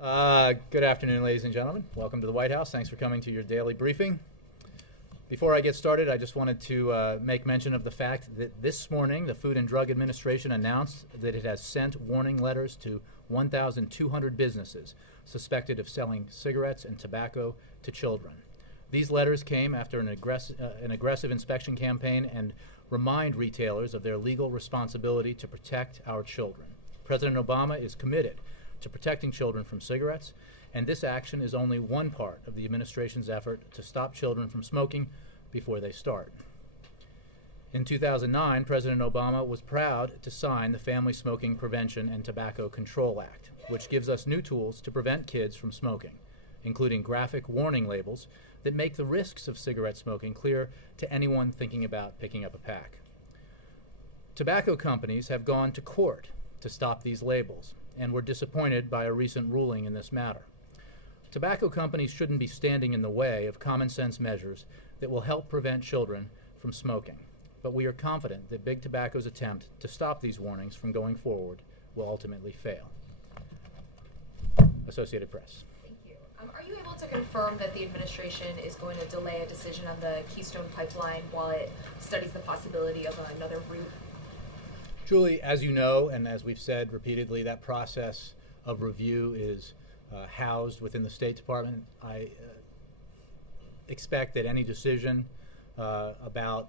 Good afternoon, ladies and gentlemen. Welcome to the White House. Thanks for coming to your daily briefing. Before I get started, I just wanted to make mention of the fact that this morning the Food and Drug Administration announced that it has sent warning letters to 1,200 businesses suspected of selling cigarettes and tobacco to children. These letters came after an aggressive inspection campaign and remind retailers of their legal responsibility to protect our children. President Obama is committed to protecting children from cigarettes, and this action is only one part of the administration's effort to stop children from smoking before they start. In 2009, President Obama was proud to sign the Family Smoking Prevention and Tobacco Control Act, which gives us new tools to prevent kids from smoking, including graphic warning labels that make the risks of cigarette smoking clear to anyone thinking about picking up a pack. Tobacco companies have gone to court to stop these labels, and were disappointed by a recent ruling in this matter. Tobacco companies shouldn't be standing in the way of common sense measures that will help prevent children from smoking, but we are confident that Big Tobacco's attempt to stop these warnings from going forward will ultimately fail. Associated Press. Thank you. Are you able to confirm that the administration is going to delay a decision on the Keystone Pipeline while it studies the possibility of another route? Julie, as you know, and as we've said repeatedly, that process of review is housed within the State Department. I expect that any decision about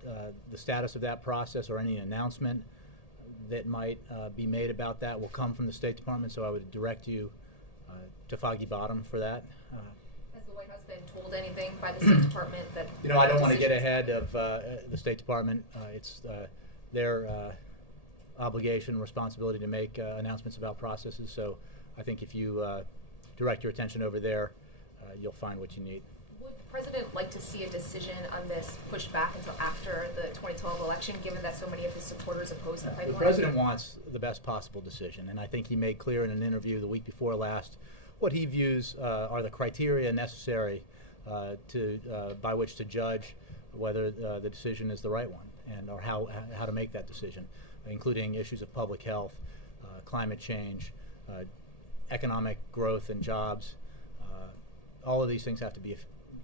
the status of that process or any announcement that might be made about that will come from the State Department, so I would direct you to Foggy Bottom for that. Has the White House been told anything by the State Department that... You know, I don't want to get ahead of the State Department. It's their obligation, responsibility to make announcements about processes. So I think if you direct your attention over there, you'll find what you need. Would the President like to see a decision on this pushed back until after the 2012 election, given that so many of his supporters oppose the pipeline? The President wants the best possible decision, and I think he made clear in an interview the week before last what he views are the criteria necessary by which to judge whether the decision is the right one, and or how to make that decision, including issues of public health, climate change, economic growth and jobs. All of these things have to be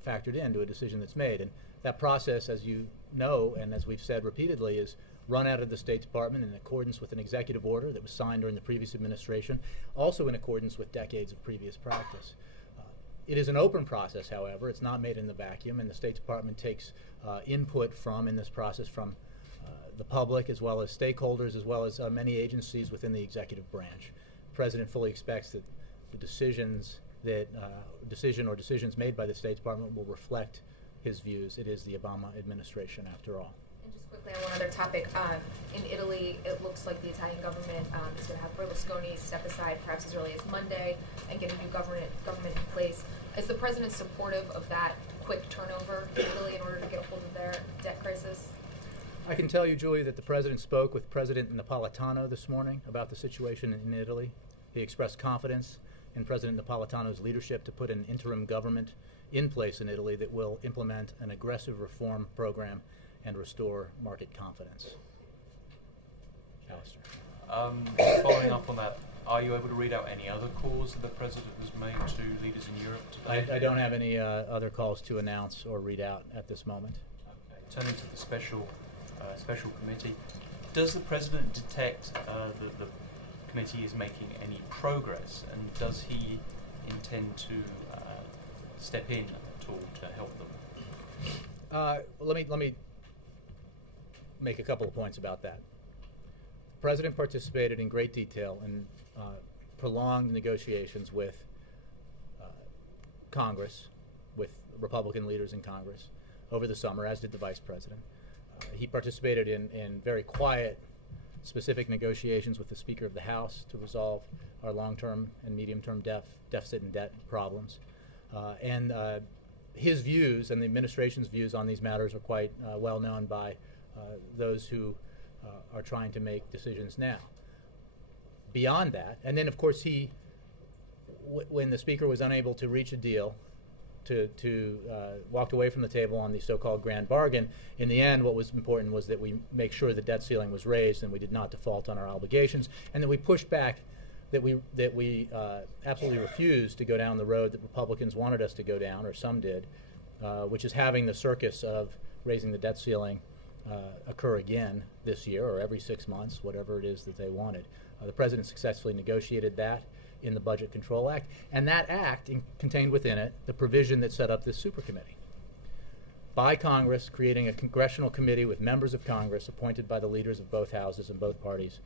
factored into a decision that's made. And that process, as you know, and as we've said repeatedly, is run out of the State Department in accordance with an executive order that was signed during the previous administration, also in accordance with decades of previous practice. It is an open process, however. It's not made in the vacuum, and the State Department takes input in this process from the public, as well as stakeholders, as well as many agencies within the executive branch. The President fully expects that the decisions made by the State Department will reflect his views. It is the Obama administration, after all. And just quickly on one other topic, in Italy, it looks like the Italian government is going to have Berlusconi step aside perhaps as early as Monday and get a new government in place. Is the President supportive of that quick turnover in Italy in order to get a hold of their debt crisis? I can tell you, Julie, that the President spoke with President Napolitano this morning about the situation in Italy. He expressed confidence in President Napolitano's leadership to put an interim government in place in Italy that will implement an aggressive reform program and restore market confidence. Alistair. Following up on that, are you able to read out any other calls that the President has made to leaders in Europe today? I don't have any other calls to announce or read out at this moment. Okay. Turning to the special committee, does the President detect that the committee is making any progress, and does he intend to step in at all to help them? Let me make a couple of points about that. The President participated in great detail in prolonged negotiations with Congress, with Republican leaders in Congress over the summer, as did the Vice President. He participated in very quiet, specific negotiations with the Speaker of the House to resolve our long-term and medium-term deficit and debt problems. And his views and the administration's views on these matters are quite well known by those who are trying to make decisions now. Beyond that, and then of course when the Speaker was unable to reach a deal, walked away from the table on the so-called grand bargain. In the end, what was important was that we make sure the debt ceiling was raised and we did not default on our obligations, and that we pushed back that we absolutely refused to go down the road that Republicans wanted us to go down, or some did, which is having the circus of raising the debt ceiling occur again this year or every 6 months, whatever it is that they wanted. The president successfully negotiated that in the Budget Control Act, and that act contained within it the provision that set up this supercommittee by Congress, creating a congressional committee with members of Congress appointed by the leaders of both houses and both parties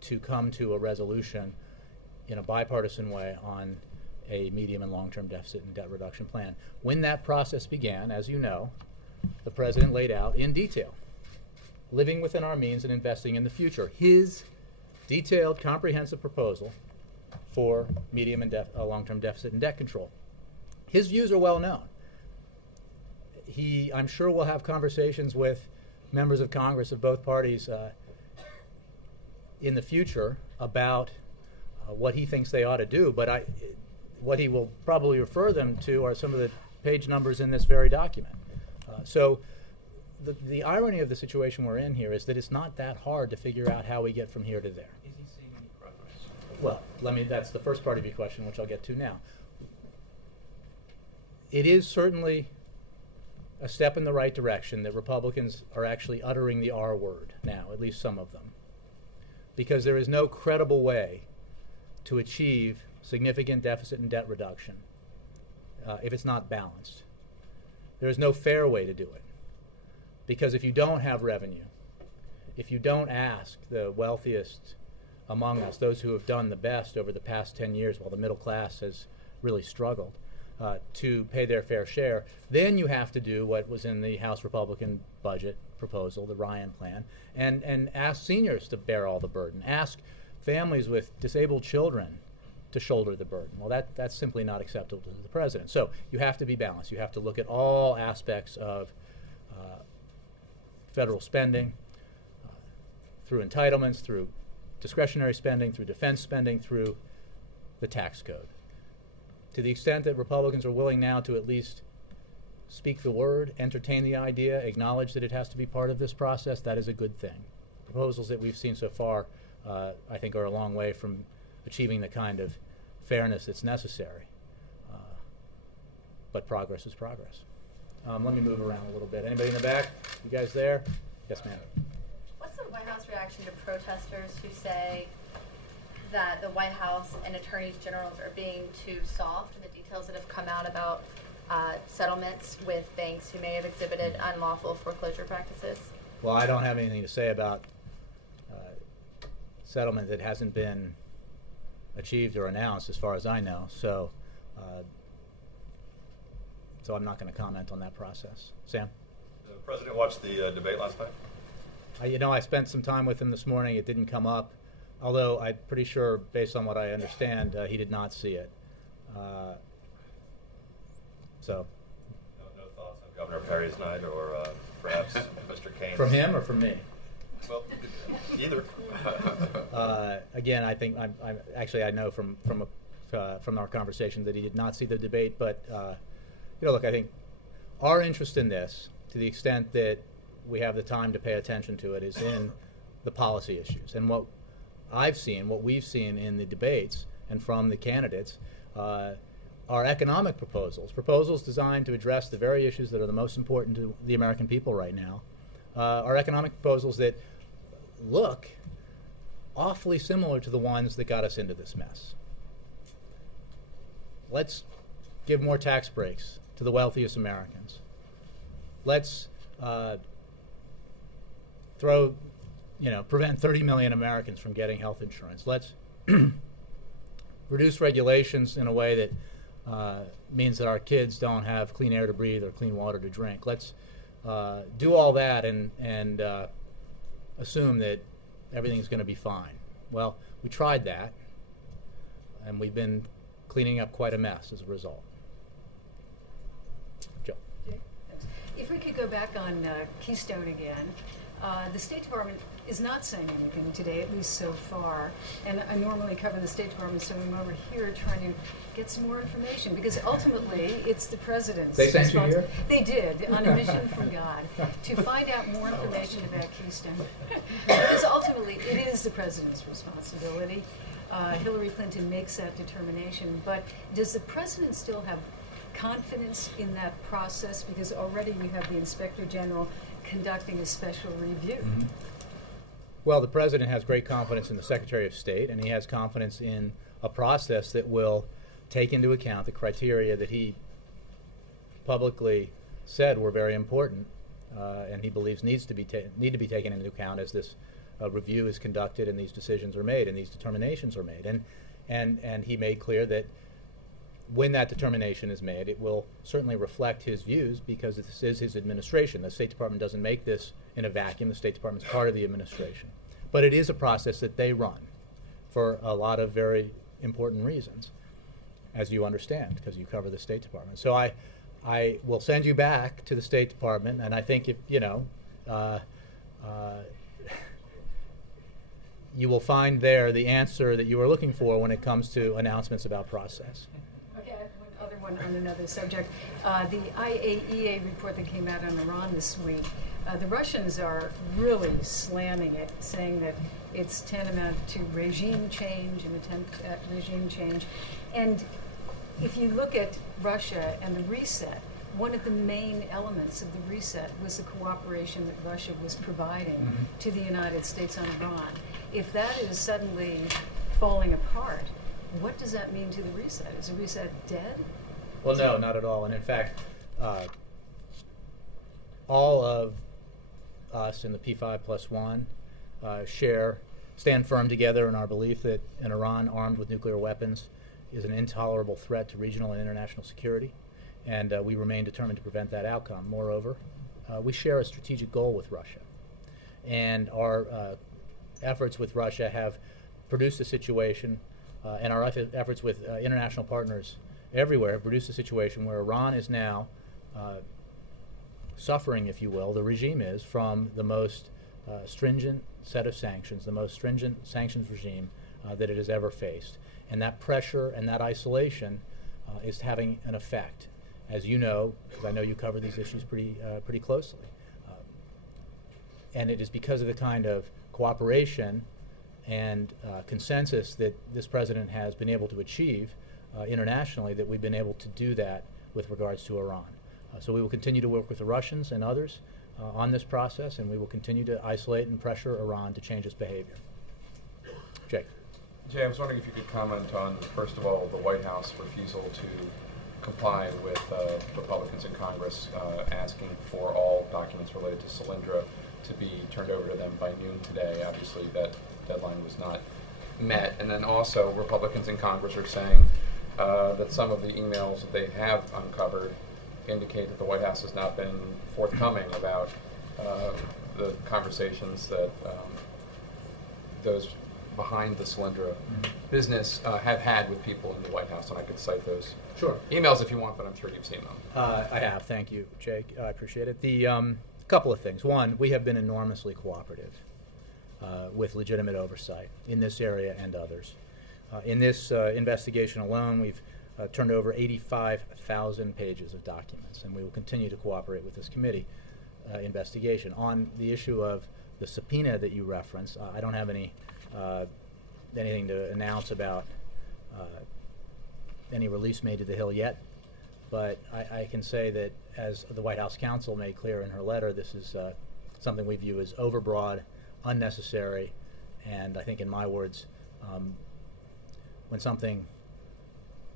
to come to a resolution in a bipartisan way on a medium and long-term deficit and debt reduction plan. When that process began, as you know, the president laid out in detail, living within our means and investing in the future, his detailed, comprehensive proposal for medium and long-term deficit and debt control. His views are well known. I'm sure, will have conversations with members of Congress of both parties in the future about what he thinks they ought to do, but what he will probably refer them to are some of the page numbers in this very document. So the irony of the situation we're in here is that it's not that hard to figure out how we get from here to there. Is he seeing any progress? Well, that's the first part of your question, which I'll get to now. It is certainly a step in the right direction that Republicans are actually uttering the R word now, at least some of them, because there is no credible way to achieve significant deficit and debt reduction if it's not balanced. There is no fair way to do it, because if you don't have revenue, if you don't ask the wealthiest among us, those who have done the best over the past 10 years while the middle class has really struggled, to pay their fair share, then you have to do what was in the House Republican budget proposal, the Ryan plan, and ask seniors to bear all the burden. Ask families with disabled children to shoulder the burden. Well, that's simply not acceptable to the president. So you have to be balanced. You have to look at all aspects of federal spending, through entitlements, through discretionary spending, through defense spending, through the tax code. To the extent that Republicans are willing now to at least speak the word, entertain the idea, acknowledge that it has to be part of this process, that is a good thing. Proposals that we've seen so far, I think, are a long way from achieving the kind of fairness that's necessary. But progress is progress. Let me move around a little bit. Anybody in the back? You guys there? Yes, ma'am. What's the White House reaction to protesters who say that the White House and attorneys generals are being too soft in the details that have come out about settlements with banks who may have exhibited unlawful foreclosure practices? Well, I don't have anything to say about settlement that hasn't been achieved or announced, as far as I know. So I'm not going to comment on that process. Sam? The president watched the debate last night? I spent some time with him this morning. It didn't come up, although I'm pretty sure, based on what I understand, he did not see it. So. No thoughts on Governor Perry's night, or perhaps Mr. Kane's? From him or from me? Well, either. Again, I think I know from our conversation that he did not see the debate. But look, I think our interest in this, to the extent that we have the time to pay attention to it, is in the policy issues. And what we've seen in the debates and from the candidates are economic proposals designed to address the very issues that are the most important to the American people right now, are economic proposals that look awfully similar to the ones that got us into this mess. Let's give more tax breaks to the wealthiest Americans. Let's prevent 30 million Americans from getting health insurance. Let's reduce regulations in a way that means that our kids don't have clean air to breathe or clean water to drink. Let's do all that and assume that everything's going to be fine. Well, we tried that, and we've been cleaning up quite a mess as a result. Joe. If we could go back on Keystone again, the State Department is not saying anything today, at least so far. And I normally cover the State Department, so I'm over here trying to get some more information, because ultimately it's the president's They sent you here? They did, on a mission from God, to find out more information about Keystone. Because ultimately it is the president's responsibility. Hillary Clinton makes that determination. But does the president still have confidence in that process? Because already we have the Inspector General conducting a special review. Mm-hmm. Well, the president has great confidence in the Secretary of State, and he has confidence in a process that will take into account the criteria that he publicly said were very important, and he believes need to be taken into account as this review is conducted and these decisions are made and these determinations are made. And he made clear that when that determination is made, it will certainly reflect his views because this is his administration. The State Department doesn't make this in a vacuum. The State Department is part of the administration. But it is a process that they run for a lot of very important reasons, as you understand, because you cover the State Department. So I will send you back to the State Department, and I think if, you will find there the answer that you were looking for when it comes to announcements about process. Okay, I have one other one on another subject. The IAEA report that came out on Iran this week, the Russians are really slamming it, saying that it's tantamount to regime change, an attempt at regime change. And if you look at Russia and the reset, one of the main elements of the reset was the cooperation that Russia was providing to the United States on Iran. If that is suddenly falling apart, what does that mean to the reset? Is the reset dead? Well, no, not at all. And in fact, all of us in the P5+1 stand firm together in our belief that an Iran armed with nuclear weapons is an intolerable threat to regional and international security, and we remain determined to prevent that outcome. Moreover, we share a strategic goal with Russia, and our efforts with Russia have produced a situation, and our efforts with international partners everywhere have produced a situation where Iran is now suffering, if you will, the regime is, from the most stringent set of sanctions, the most stringent sanctions regime that it has ever faced. And that pressure and that isolation is having an effect, as you know, because I know you cover these issues pretty closely. And it is because of the kind of cooperation and consensus that this president has been able to achieve internationally that we've been able to do that with regards to Iran. So we will continue to work with the Russians and others on this process, and we will continue to isolate and pressure Iran to change its behavior. Jake. Jay, I was wondering if you could comment on, first of all, the White House refusal to comply with Republicans in Congress asking for all documents related to Solyndra to be turned over to them by noon today. Obviously, that deadline was not met. And then also, Republicans in Congress are saying that some of the emails that they have uncovered indicate that the White House has not been forthcoming about the conversations that those behind the Solyndra business have had with people in the White House, and I could cite those emails if you want, but I'm sure you've seen them. I have. Thank you, Jake. I appreciate it. The couple of things. One, we have been enormously cooperative with legitimate oversight in this area and others. In this investigation alone, we've turned over 85,000 pages of documents, and we will continue to cooperate with this committee investigation. On the issue of the subpoena that you referenced, I don't have anything to announce about any release made to the Hill yet, but I can say that, as the White House counsel made clear in her letter, this is something we view as overbroad, unnecessary, and I think, in my words, when something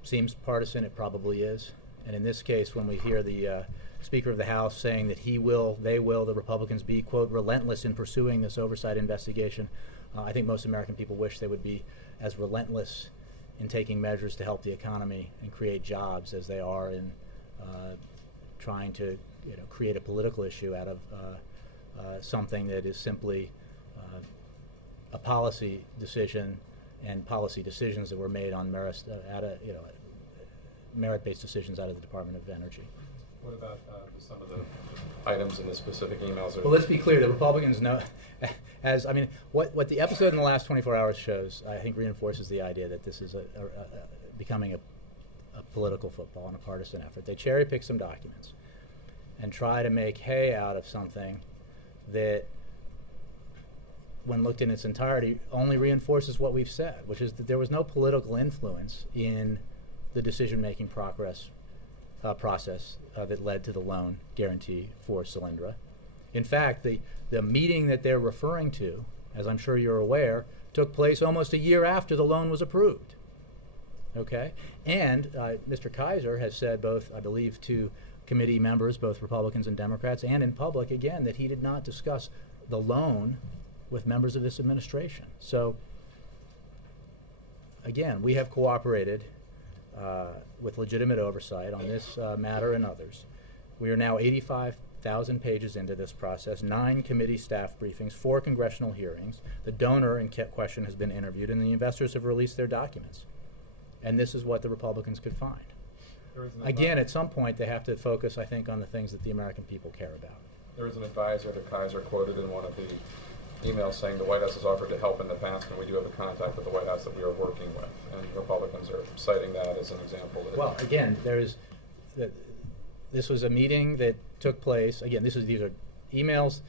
seems partisan, it probably is. And in this case, when we hear the Speaker of the House saying that the Republicans be, quote, relentless in pursuing this oversight investigation, I think most American people wish they would be as relentless in taking measures to help the economy and create jobs as they are in trying to create a political issue out of something that is simply a policy decision and policy decisions that were made on merit-based decisions out of the Department of Energy. What about some of the items in the specific emails? Well, let's be clear. The Republicans know, what the episode in the last 24 hours shows, I think, reinforces the idea that this is becoming a political football and a partisan effort. They cherry-pick some documents and try to make hay out of something that when looked in its entirety, only reinforces what we've said, which is that there was no political influence in the decision-making process that led to the loan guarantee for Solyndra. In fact, the meeting that they're referring to, as I'm sure you're aware, took place almost a year after the loan was approved. Okay? And Mr. Kaiser has said both, I believe, to committee members, both Republicans and Democrats, and in public again, that he did not discuss the loan with members of this administration. So, again, we have cooperated with legitimate oversight on this matter and others. We are now 85,000 pages into this process, 9 committee staff briefings, 4 congressional hearings. The donor in question has been interviewed, and the investors have released their documents. And this is what the Republicans could find. Again, at some point, they have to focus, I think, on the things that the American people care about. There was an advisor to Kaiser quoted in one of the emails saying the White House has offered to help in the past, and we do have a contact with the White House that we are working with. And Republicans are citing that as an example. Well, again, this was a meeting that took place. Again, these are emails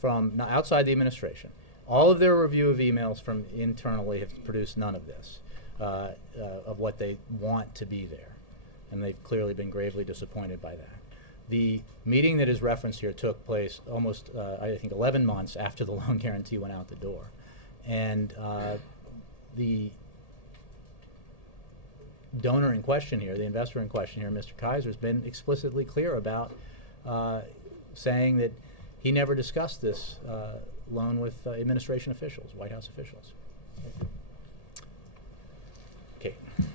from outside the administration. All of their review of emails from internally have produced none of this, of what they want to be there. And they've clearly been gravely disappointed by that. The meeting that is referenced here took place almost, I think, 11 months after the loan guarantee went out the door. And the donor in question here, the investor in question here, Mr. Kaiser, has been explicitly clear about saying that he never discussed this loan with administration officials, White House officials. Okay. Can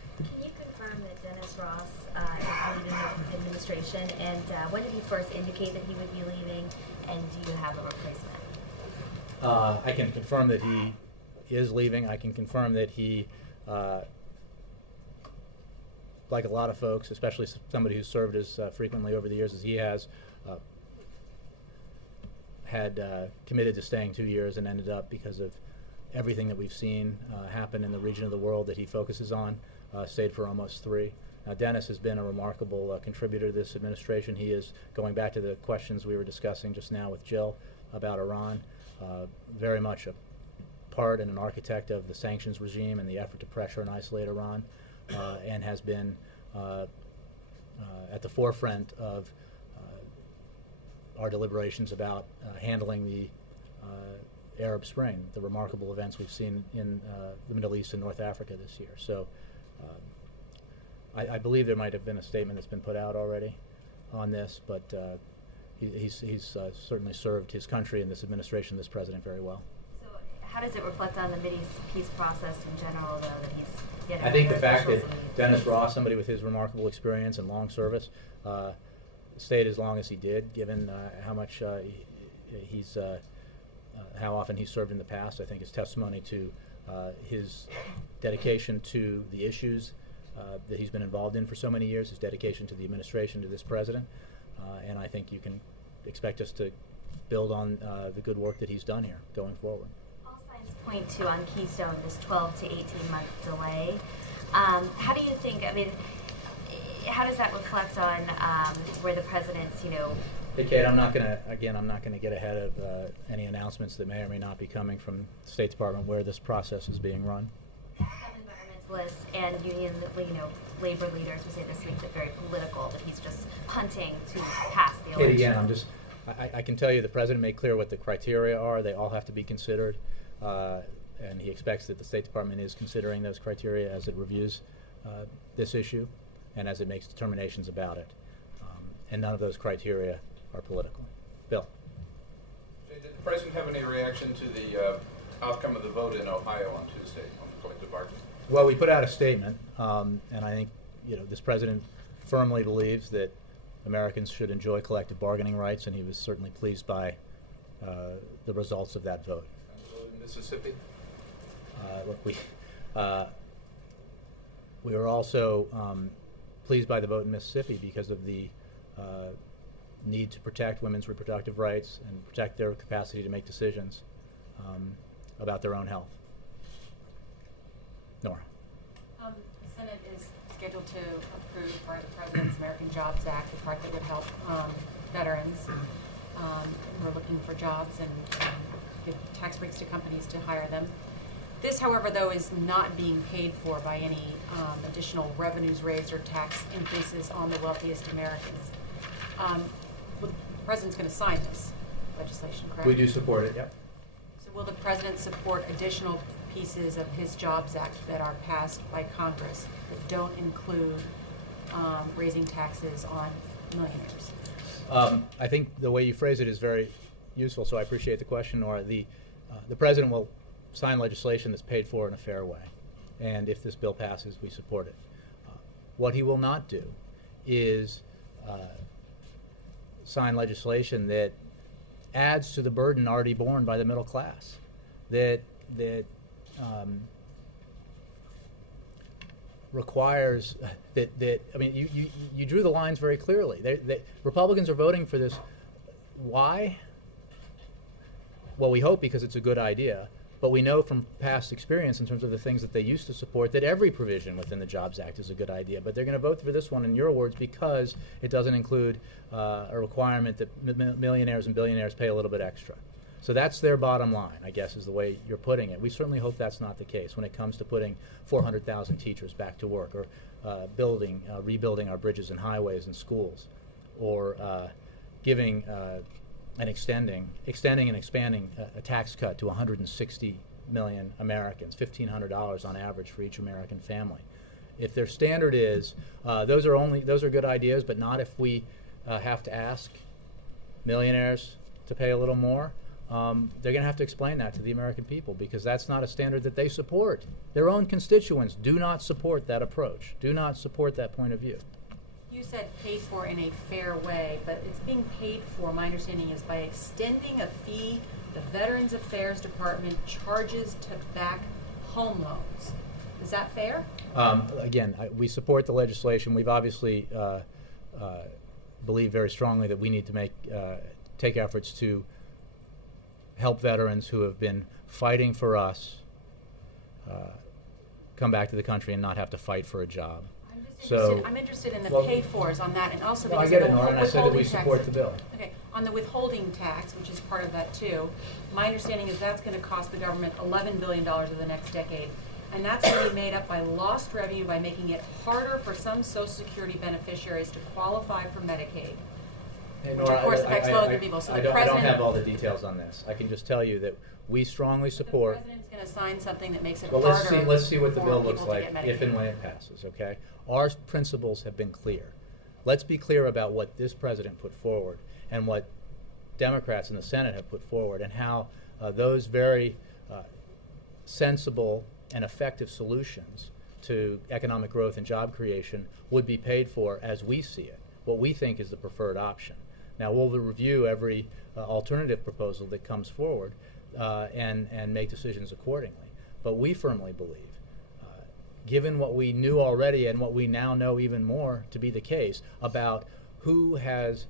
you confirm that Dennis Ross is leaving the administration, and when did he first indicate that he would be leaving, and do you have a replacement? I can confirm that he is leaving. I can confirm that he, like a lot of folks, especially somebody who's served as frequently over the years as he has, had committed to staying 2 years and ended up, because of everything that we've seen happen in the region of the world that he focuses on, stayed for almost 3. Now, Dennis has been a remarkable contributor to this administration. He is, going back to the questions we were discussing just now with Jill about Iran, very much a part and an architect of the sanctions regime and the effort to pressure and isolate Iran, and has been at the forefront of our deliberations about handling the Arab Spring, the remarkable events we've seen in the Middle East and North Africa this year. So I believe there might have been a statement that's been put out already on this, but he's certainly served his country and this administration, this president, very well. So how does it reflect on the peace process in general, though, that he's getting? I think the fact that Dennis Ross, somebody with his remarkable experience and long service, stayed as long as he did, given how much how often he's served in the past, I think is testimony to his dedication to the issues that he's been involved in for so many years, his dedication to the administration, to this president, and I think you can expect us to build on the good work that he's done here going forward. All signs point to, on Keystone, this 12 to 18-month delay. How do you think, I mean, how does that reflect on where the president's, Hey, Kate, I'm not going to get ahead of any announcements that may or may not be coming from the State Department where this process is being run. Some environmentalists and union, labor leaders who say this makes it very political, that he's just punting to pass the election. Kate, again, I can tell you the president made clear what the criteria are. They all have to be considered, and he expects that the State Department is considering those criteria as it reviews this issue and as it makes determinations about it. And none of those criteria are political. Bill. Did the president have any reaction to the outcome of the vote in Ohio on Tuesday on the collective bargaining? Well, we put out a statement, and I think this president firmly believes that Americans should enjoy collective bargaining rights, and he was certainly pleased by the results of that vote. And the vote in Mississippi? Look, we were also pleased by the vote in Mississippi because of the need to protect women's reproductive rights and protect their capacity to make decisions about their own health. Nora. The Senate is scheduled to approve the President's American Jobs Act, the part that would help veterans. We're looking for jobs and give tax breaks to companies to hire them. This, however, though, is not being paid for by any additional revenues raised or tax increases on the wealthiest Americans. Well, the President's going to sign this legislation, correct? We do support it, yep. So will the President support additional pieces of his Jobs Act that are passed by Congress that don't include raising taxes on millionaires? I think the way you phrase it is very useful, so I appreciate the question, Nora. The President will sign legislation that's paid for in a fair way, and if this bill passes, we support it. What he will not do is sign legislation that adds to the burden already borne by the middle class, that requires that I mean, you drew the lines very clearly. Republicans are voting for this. Why? Well, we hope because it's a good idea, but we know from past experience in terms of the things that they used to support that every provision within the Jobs Act is a good idea. But they're going to vote for this one, in your words, because it doesn't include a requirement that millionaires and billionaires pay a little bit extra. So that's their bottom line, I guess, is the way you're putting it. We certainly hope that's not the case when it comes to putting 400,000 teachers back to work, or rebuilding our bridges and highways and schools, or giving and extending and expanding a tax cut to 160 million Americans, $1,500 on average for each American family. If their standard is those are good ideas, but not if we have to ask millionaires to pay a little more, they're going to have to explain that to the American people, because that's not a standard that they support. Their own constituents do not support that approach, do not support that point of view. You said paid for in a fair way, but it's being paid for, my understanding is, by extending a fee the Veterans Affairs Department charges to back home loans. Is that fair? Again, we support the legislation. We've obviously believe very strongly that we need to take efforts to help veterans who have been fighting for us come back to the country and not have to fight for a job. I'm interested in the pay-fors on that, and also because I get it, Nora, and I said that we support the bill. Okay, on the withholding tax, which is part of that too, my understanding is that's going to cost the government $11 billion over the next decade, and that's going to be made up by lost revenue by making it harder for some Social Security beneficiaries to qualify for Medicaid. Hey, which Nora, of course affects low-income people. So I don't have all the details on this. I can just tell you that we strongly support. The President's going to sign something that makes it Well, harder. let's see what the bill looks people to like get if and when it passes. Okay, our principles have been clear. Let's be clear about what this president put forward and what Democrats in the Senate have put forward, and how those very sensible and effective solutions to economic growth and job creation would be paid for as we see it, what we think is the preferred option. Now, we'll review every alternative proposal that comes forward and make decisions accordingly. But we firmly believe, given what we knew already and what we now know even more to be the case about who has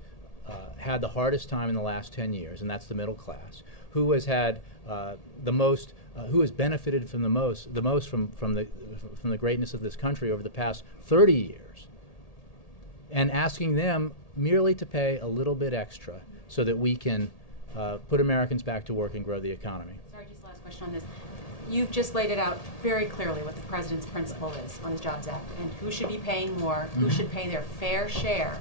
had the hardest time in the last 10 years, and that's the middle class, who has had the most, who has benefited from the most from the greatness of this country over the past 30 years, and asking them merely to pay a little bit extra so that we can put Americans back to work and grow the economy. Sorry, just last question on this. You've just laid it out very clearly what the President's principle is on his Jobs Act, and who should be paying more, who should pay their fair share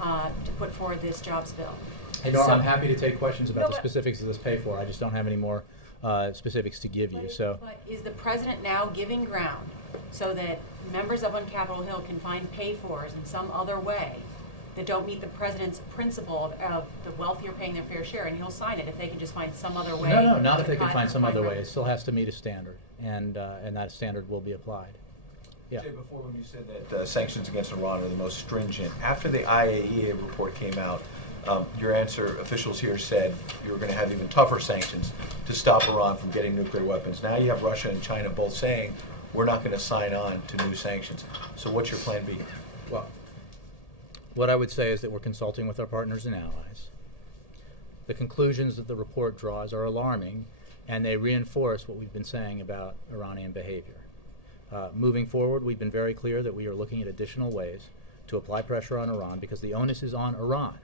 to put forward this jobs bill. Hey, Nora, I'm happy to take questions about the specifics of this pay for. I just don't have any more specifics to give you. But is the President now giving ground so that members up on Capitol Hill can find pay-fors in some other way that don't meet the President's principle of the wealthier paying their fair share, and he'll sign it if they can just find some other way? No, not if they can find some other way. It still has to meet a standard, and that standard will be applied. Yeah. Jay, before when you said that sanctions against Iran are the most stringent, after the IAEA report came out, your answer, officials here said you were going to have even tougher sanctions to stop Iran from getting nuclear weapons. Now you have Russia and China both saying we're not going to sign on to new sanctions. So what's your plan B? Well, what I would say is that we're consulting with our partners and allies. The conclusions that the report draws are alarming, and they reinforce what we've been saying about Iranian behavior. Moving forward, we've been very clear that we are looking at additional ways to apply pressure on Iran, because the onus is on Iran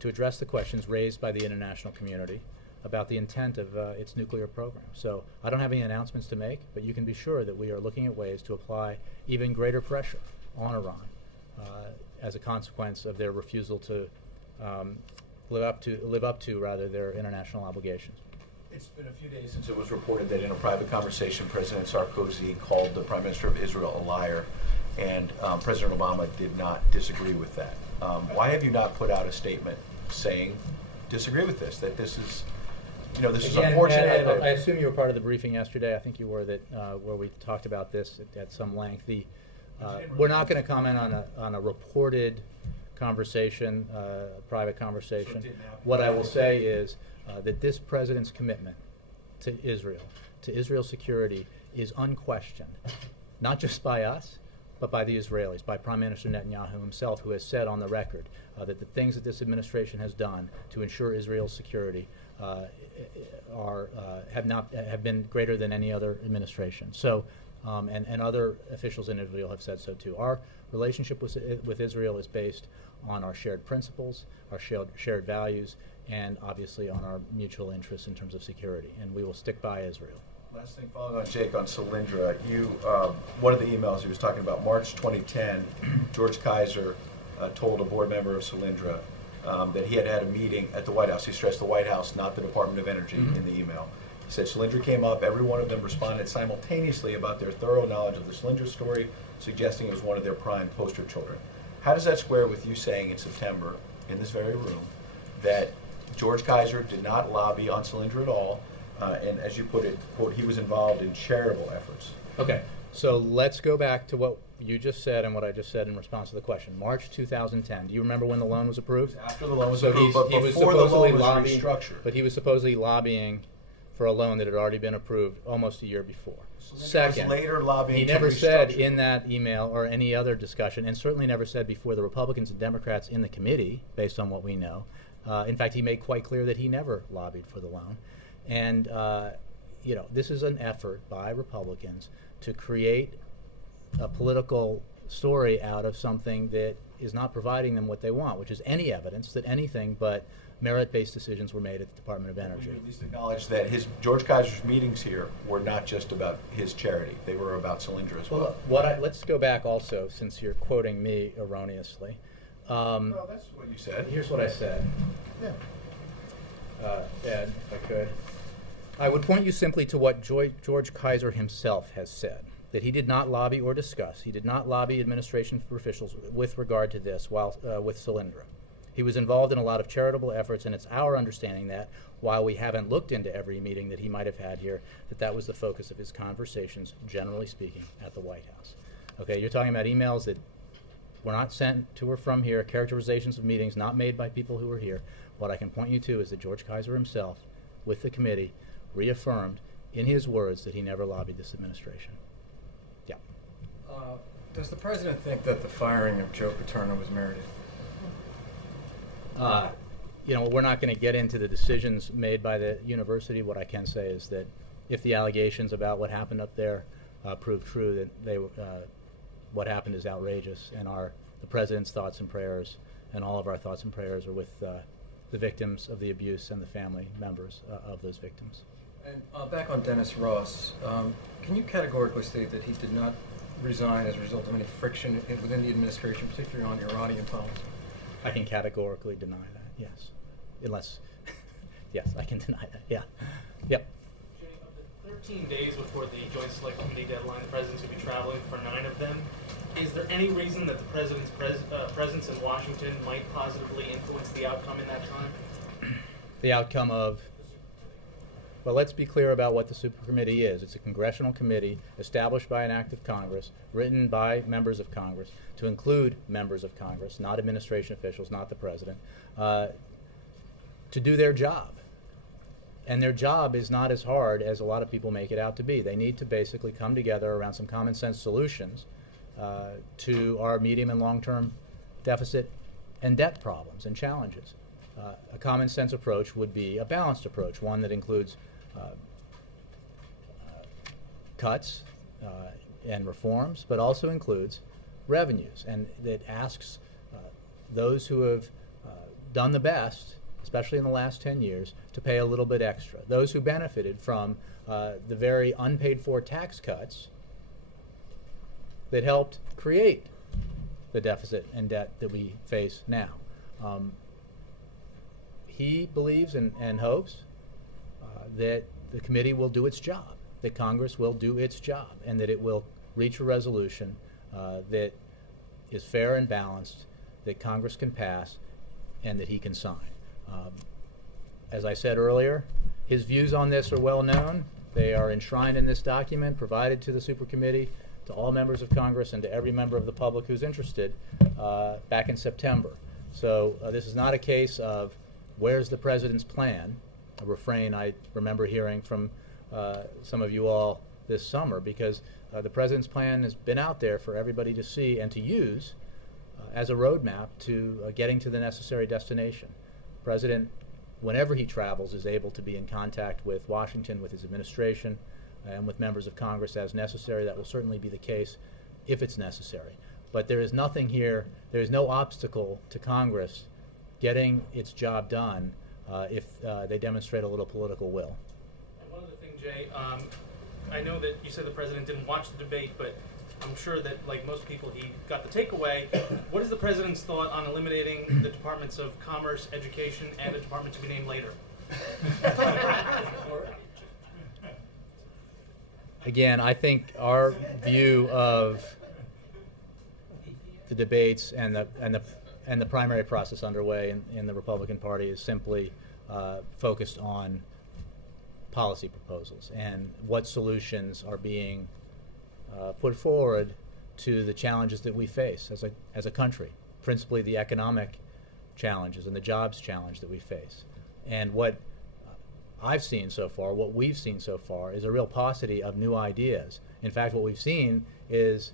to address the questions raised by the international community about the intent of its nuclear program. So I don't have any announcements to make, but you can be sure that we are looking at ways to apply even greater pressure on Iran as a consequence of their refusal to live up to rather their international obligations. It's been a few days since it was reported that in a private conversation, President Sarkozy called the Prime Minister of Israel a liar, and President Obama did not disagree with that. Why have you not put out a statement saying, disagree with this, that this is, this is Again, unfortunate? Ed, I assume you were part of the briefing yesterday. I think you were, that where we talked about this at some length. We're not going to comment on a reported conversation, private conversation. What I will say is that this president's commitment to Israel's security, is unquestioned, not just by us, but by the Israelis, by Prime Minister Netanyahu himself, who has said on the record that the things that this administration has done to ensure Israel's security have been greater than any other administration. So, and other officials in Israel have said so too. Our relationship with Israel is based on our shared principles, our shared values, and obviously on our mutual interests in terms of security. And we will stick by Israel. Last thing, following on Jake on Solyndra, one of the emails he was talking about, March 2010, George Kaiser told a board member of Solyndra that he had had a meeting at the White House. He stressed the White House, not the Department of Energy, in the email. He said Solyndra came up, every one of them responded simultaneously about their thorough knowledge of the Solyndra story, suggesting it was one of their prime poster children. How does that square with you saying in September, in this very room, that George Kaiser did not lobby on Solyndra at all, and as you put it, quote, he was involved in charitable efforts? Okay, so let's go back to what you just said and what I just said in response to the question. March 2010. Do you remember when the loan was approved? After the loan was So approved, but he was before the supposedly loan was lobbying, restructured. but he was supposedly lobbying for a loan that had already been approved almost a year before. Second, later lobbying he to never said restructure. in that email or any other discussion, and certainly never said before the Republicans and Democrats in the committee, based on what we know. In fact, he made quite clear that he never lobbied for the loan. And this is an effort by Republicans to create a political story out of something that is not providing them what they want, which is any evidence that anything but merit-based decisions were made at the Department of Energy. We at least acknowledge that George Kaiser's meetings here were not just about his charity; they were about Solyndra as well. Let's go back also, since you're quoting me erroneously. Well, that's what you said. Here's what I said. Yeah. Ed, if I could. I would point you simply to what George Kaiser himself has said, that he did not lobby or discuss. He did not lobby administration officials with regard to this with Solyndra. He was involved in a lot of charitable efforts, and it's our understanding that, while we haven't looked into every meeting that he might have had here, that was the focus of his conversations, generally speaking, at the White House. Okay, you're talking about emails that were not sent to or from here, characterizations of meetings not made by people who were here. What I can point you to is that George Kaiser himself, with the committee, reaffirmed in his words that he never lobbied this administration. Yeah. Does the president think that the firing of Joe Paterno was merited? We're not going to get into the decisions made by the university. What I can say is that if the allegations about what happened up there prove true, that what happened is outrageous, and the president's thoughts and prayers and all of our thoughts and prayers are with the victims of the abuse and the family members of those victims. And back on Dennis Ross, can you categorically state that he did not resign as a result of any friction within the administration, particularly on Iranian policy? I can categorically deny that, yes. Unless, yes, I can deny that, yeah. Yep. Jimmy, of the 13 days before the Joint Select Committee deadline, the president's will be traveling for 9 of them. Is there any reason that the president's presence in Washington might positively influence the outcome in that time? The outcome of? Well, let's be clear about what the Supercommittee is. It's a congressional committee established by an act of Congress, written by members of Congress, to include members of Congress, not administration officials, not the president, to do their job. And their job is not as hard as a lot of people make it out to be. They need to basically come together around some common sense solutions to our medium and long-term deficit and debt problems and challenges. A common sense approach would be a balanced approach, one that includes cuts and reforms, but also includes revenues, and that asks those who have done the best especially in the last 10 years, to pay a little bit extra. Those who benefited from the very unpaid for tax cuts that helped create the deficit and debt that we face now. He believes and hopes that the committee will do its job, that Congress will do its job, and that it will reach a resolution that is fair and balanced, that Congress can pass, and that he can sign. As I said earlier, his views on this are well known. They are enshrined in this document provided to the supercommittee, to all members of Congress, and to every member of the public who's interested back in September. So this is not a case of where's the president's plan, a refrain I remember hearing from some of you all this summer, because the president's plan has been out there for everybody to see and to use as a roadmap to getting to the necessary destination. The president, whenever he travels, is able to be in contact with Washington, with his administration, and with members of Congress as necessary. That will certainly be the case if it's necessary. But there is nothing here, there is no obstacle to Congress getting its job done if they demonstrate a little political will. And one other thing, Jay, I know that you said the president didn't watch the debate, but I'm sure that, like most people, he got the takeaway. What is the president's thought on eliminating the departments of Commerce, Education, and a department to be named later? Again, I think our view of the debates and the primary process underway in the Republican Party is simply focused on policy proposals and what solutions are being put forward to the challenges that we face as a country, principally the economic challenges and the jobs challenge that we face. And what I've seen so far, what we've seen so far, is a real paucity of new ideas. In fact, what we've seen is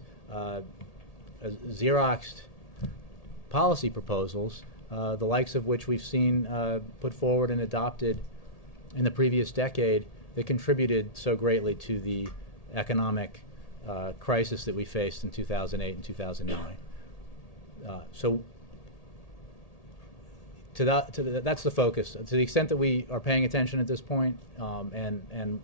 Xeroxed policy proposals, the likes of which we've seen put forward and adopted in the previous decade, that contributed so greatly to the economic crisis that we faced in 2008 and 2009. So that's the focus. To the extent that we are paying attention at this point, and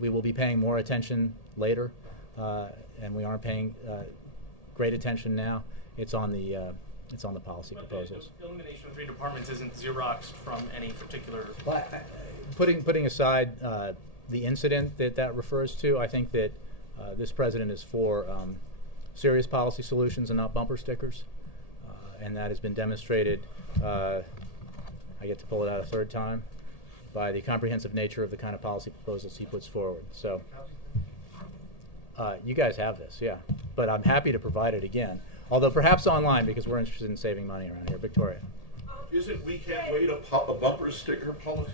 we will be paying more attention later, and we aren't paying great attention now, it's on the policy proposals. The elimination of 3 departments isn't Xeroxed from any particular. Well, putting aside the incident that refers to, I think that this president is for serious policy solutions and not bumper stickers, and that has been demonstrated. I get to pull it out a third time by the comprehensive nature of the kind of policy proposals he puts forward. So you guys have this, yeah, but I'm happy to provide it again, although perhaps online because we're interested in saving money around here. Victoria. Isn't we can't wait a bumper sticker policy?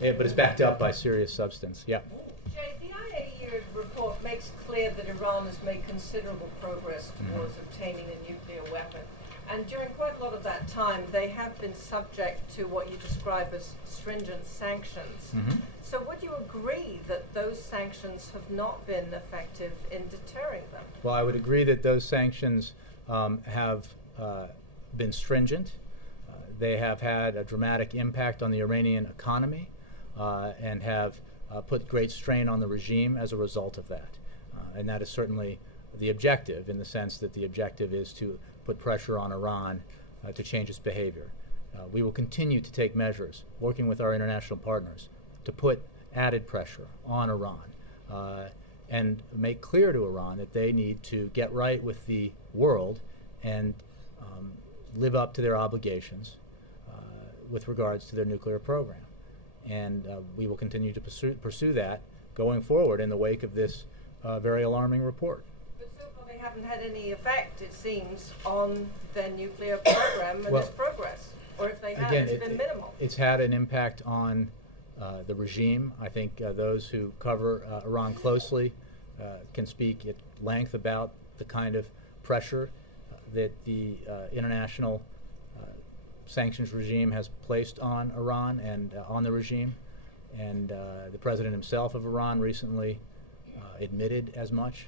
Yeah, but it's backed up by serious substance. Yeah. Jay, the IAEA report makes clear that Iran has made considerable progress towards obtaining a nuclear weapon. And during quite a lot of that time, they have been subject to what you describe as stringent sanctions. So would you agree that those sanctions have not been effective in deterring them? Well, I would agree that those sanctions have been stringent. They have had a dramatic impact on the Iranian economy and have put great strain on the regime as a result of that. And that is certainly the objective, in the sense that the objective is to put pressure on Iran to change its behavior. We will continue to take measures, working with our international partners, to put added pressure on Iran and make clear to Iran that they need to get right with the world and live up to their obligations with regards to their nuclear program. And we will continue to pursue that going forward in the wake of this very alarming report. But so far they haven't had any effect, it seems, on their nuclear program and its progress. Or if they have, again, it's been minimal. It's had an impact on the regime. I think those who cover Iran closely can speak at length about the kind of pressure that the international sanctions regime has placed on Iran and on the regime. And the president himself of Iran recently admitted as much.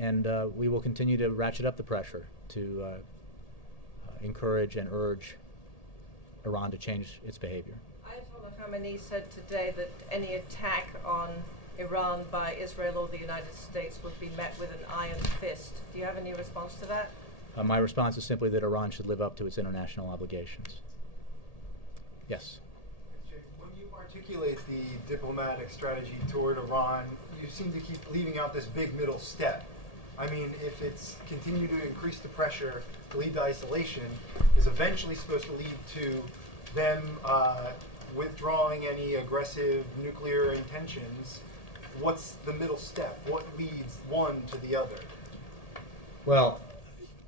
And we will continue to ratchet up the pressure to encourage and urge Iran to change its behavior. Ayatollah Khamenei said today that any attack on Iran by Israel or the United States would be met with an iron fist. Do you have any response to that? My response is simply that Iran should live up to its international obligations. Yes. When you articulate the diplomatic strategy toward Iran, you seem to keep leaving out this big middle step. I mean, if it's continue to increase the pressure to lead to isolation, is eventually supposed to lead to them withdrawing any aggressive nuclear intentions. What's the middle step? What leads one to the other? Well,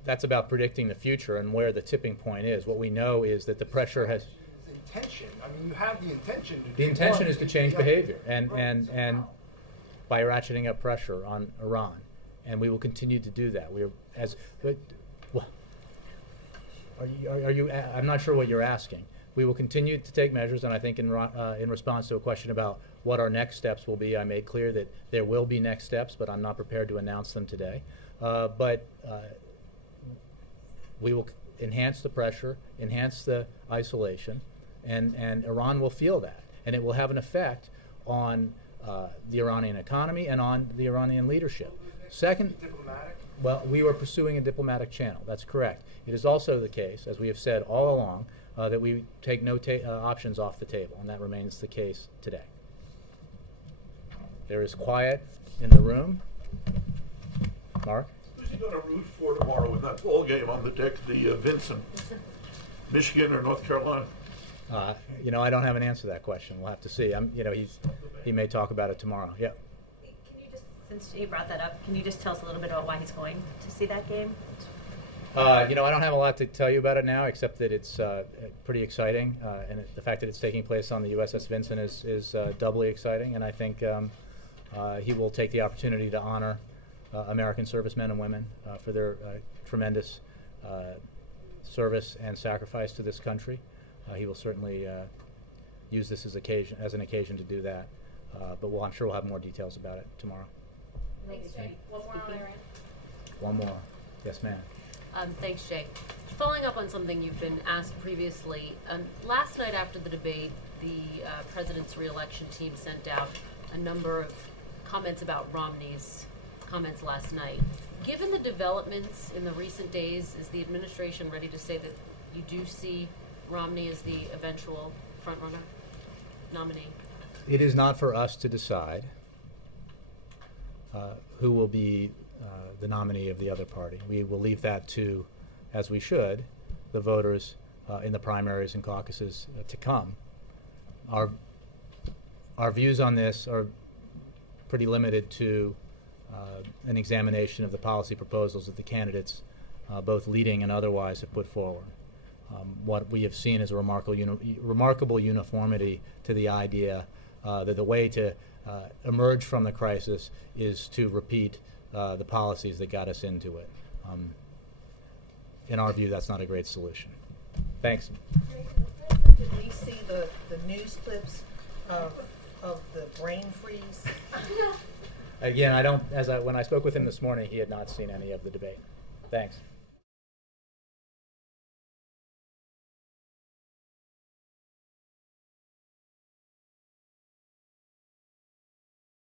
that's about predicting the future and where the tipping point is. What we know is that the pressure has... Intention. I mean, you have the intention to The intention is to change behavior and by ratcheting up pressure on Iran. And we will continue to do that. I'm not sure what you're asking. We will continue to take measures, and I think in response to a question about what our next steps will be, I made clear that there will be next steps, but I'm not prepared to announce them today. But we will enhance the pressure, enhance the isolation, and Iran will feel that. And it will have an effect on the Iranian economy and on the Iranian leadership. Second, well, we were pursuing a diplomatic channel. That's correct. It is also the case, as we have said all along, that we take no options off the table, and that remains the case today. There is quiet in the room. Mark? Who's he going to root for tomorrow in that ball game on the deck of the Vincent? Michigan or North Carolina? You know, I don't have an answer to that question. We'll have to see. He may talk about it tomorrow. Yeah. Can you just, since you brought that up, can you just tell us a little bit about why he's going to see that game? You know, I don't have a lot to tell you about it now, except that it's pretty exciting, and the fact that it's taking place on the USS Vincent is doubly exciting, and I think he will take the opportunity to honor American servicemen and women for their tremendous service and sacrifice to this country. He will certainly use this as an occasion to do that, but I'm sure we'll have more details about it tomorrow. Thanks, Jay. One more. Yes, ma'am. Thanks, Jay. Following up on something you've been asked previously, last night after the debate, the president's reelection team sent out a number of comments about Romney's comments last night. Given the developments in the recent days, is the administration ready to say that you do see Romney as the eventual frontrunner nominee? It is not for us to decide who will be the nominee of the other party. We will leave that to, as we should, the voters in the primaries and caucuses to come. Our views on this are pretty limited to an examination of the policy proposals that the candidates, both leading and otherwise, have put forward. What we have seen is a remarkable uniformity to the idea that the way to emerge from the crisis is to repeat the policies that got us into it. In our view, that's not a great solution. Thanks. Did we see the news clips of the brain freeze? Again, when I spoke with him this morning, he had not seen any of the debate. Thanks.